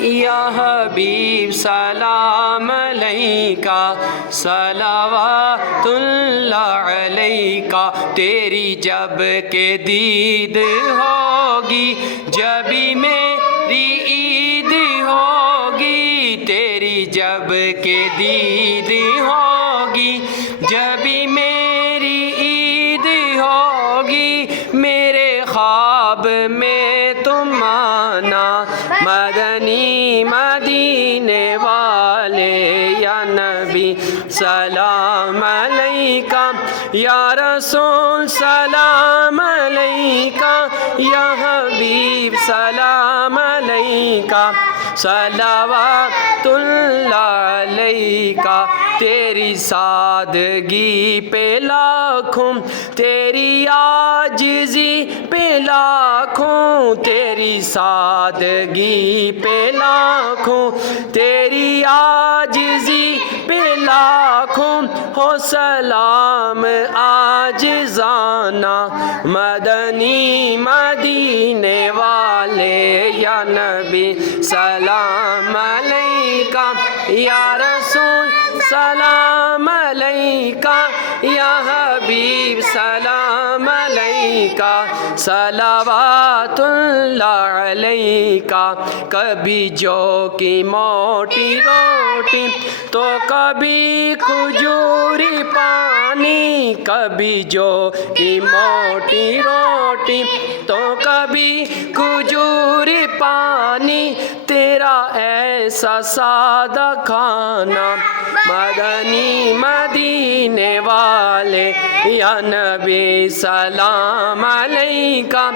یا حبیب سلام علیکہ صلوات اللہ علیکہ. تیری جب کہ دید ہوگی جبھی میری عید ہوگی. تیری جب کہ دید ہوگی جبھی میری عید ہوگی. میرے خواب میں تم آنا مدنی مدینے والے. یا نبی سلام علیکہ یا رسول سلام علیکہ یا حبیب سلام علیکہ صلوات اللہ علیکہ. تیری سادگی پہ لاکھوں تیری عاجزی پہ لاکھوں. تیری سادگی پہ لاکھوں تیری عاجزی پہ لاکھوں. ہو سلام عاجزانہ مدنی مدینے والے. یا نبی سلام علیکہ یا رسول سلام علیکہ یا حبیب سلام علیکہ صلوات اللہ علیکہ. کبھی جو کی موٹی روٹی تو کبھی کھجوری پانی. کبھی جو کی موٹی روٹی تو کبھی کھجوری پانی. تیرا ایسا سادہ کھانا مدنی مدینے والے. یا نبی سلام علیکہ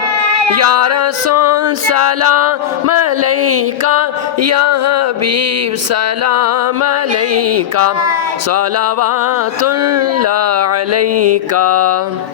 یا رسول سلام علیکہ یا حبیب سلام علیکہ صلوات اللہ علیکہ.